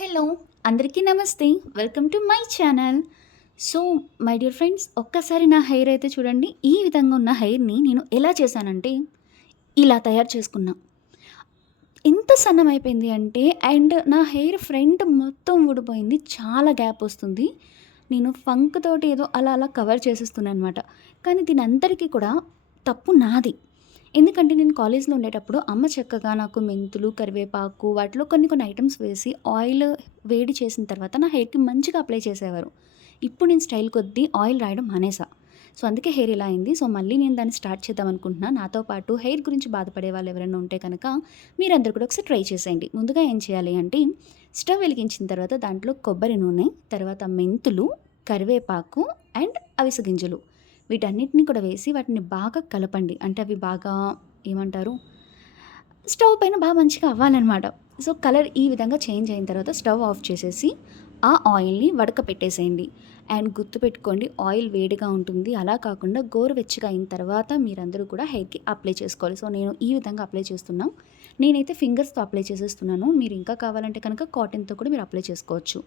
Hello అందరికీ నమస్తే. Welcome to my channel so my dear friends ఒక్కసారి నా హెయిర్ అయితే చూడండి. ఈ విధంగా ఉన్న హెయిర్ని నేను ఎలా చేశానంటే ఇలా తయారు చేసుకున్నా. ఎంత సన్నమైపోయింది అంటే అండ్ నా హెయిర్ ఫ్రంట్ మొత్తం ఊడిపోయింది. చాలా గ్యాప్ వస్తుంది. నేను ఫంక్ తోటి ఏదో అలా అలా కవర్ చేసేస్తున్నాను అనమాట కానీ దీని అందరికీ కూడా తప్పు నాది. ఎందుకంటే నేను కాలేజ్లో ఉండేటప్పుడు అమ్మ చక్కగా నాకు మెంతులు కరివేపాకు వాటిలో కొన్ని కొన్ని ఐటమ్స్ వేసి ఆయిల్ వేడి చేసిన తర్వాత నా హెయిర్కి మంచిగా అప్లై చేసేవారు. ఇప్పుడు నేను స్టైల్ కొద్దీ ఆయిల్ రాయడం మానేసా. సో అందుకే హెయిర్ ఇలా అయింది. సో మళ్ళీ నేను దాన్ని స్టార్ట్ చేద్దాం అనుకుంటున్నా. నాతో పాటు హెయిర్ గురించి బాధపడే వాళ్ళు ఎవరైనా ఉంటే కనుక మీరందరూ కూడా ఒకసారి ట్రై చేసేయండి. ముందుగా ఏం చేయాలి అంటే స్టవ్ వెలిగించిన తర్వాత దాంట్లో కొబ్బరి నూనె తర్వాత మెంతులు కరివేపాకు అండ్ అవిసె గింజలు. వీటన్నిటిని కూడా వేసి వాటిని బాగా కలపండి. అంటే అవి బాగా ఏమంటారు? స్టవ్ పైన బాగా మంచిగా అవ్వాలన్నమాట. సో కలర్ ఈ విధంగా చేంజ్ అయిన తర్వాత స్టవ్ ఆఫ్ చేసేసి ఆ ఆయిల్ని వడక పెట్టేసేయండి అండ్ గుర్తుపెట్టుకోండి ఆయిల్ వేడిగా ఉంటుంది. అలా కాకుండా గోరువెచ్చగా అయిన తర్వాత మీరందరూ కూడా హెయిర్కి అప్లై చేసుకోవాలి. సో నేను ఈ విధంగా అప్లై చేస్తున్నాం నేనైతే ఫింగర్స్తో అప్లై చేసేస్తున్నాను. మీరు ఇంకా కావాలంటే కనుక కాటన్తో కూడా మీరు అప్లై చేసుకోవచ్చు.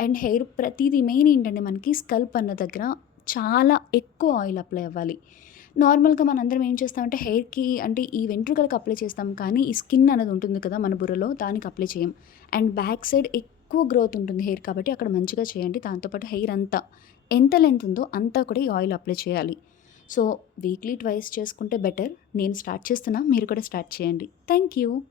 అండ్ హెయిర్ ప్రతిదీ మెయిన్ ఏంటంటే మనకి స్కల్ప్ అన్న దగ్గర చాలా ఎక్కువ ఆయిల్ అప్లై అవ్వాలి. నార్మల్గా మనందరం ఏం చేస్తామంటే హెయిర్కి అంటే ఈ వెంట్రుకలకు అప్లై చేస్తాం కానీ ఈ స్కిన్ అనేది ఉంటుంది కదా మన బుర్రలో దానికి అప్లై చేయం. అండ్ బ్యాక్ సైడ్ ఎక్కువ గ్రోత్ ఉంటుంది హెయిర్ కాబట్టి అక్కడ మంచిగా చేయండి. దాంతోపాటు హెయిర్ అంతా ఎంత లెంత్ ఉందో అంతా కూడా ఈ ఆయిల్ అప్లై చేయాలి. సో వీక్లీ ట్వైస్ చేసుకుంటే బెటర్. నేను స్టార్ట్ చేస్తున్నా మీరు కూడా స్టార్ట్ చేయండి. Thank you.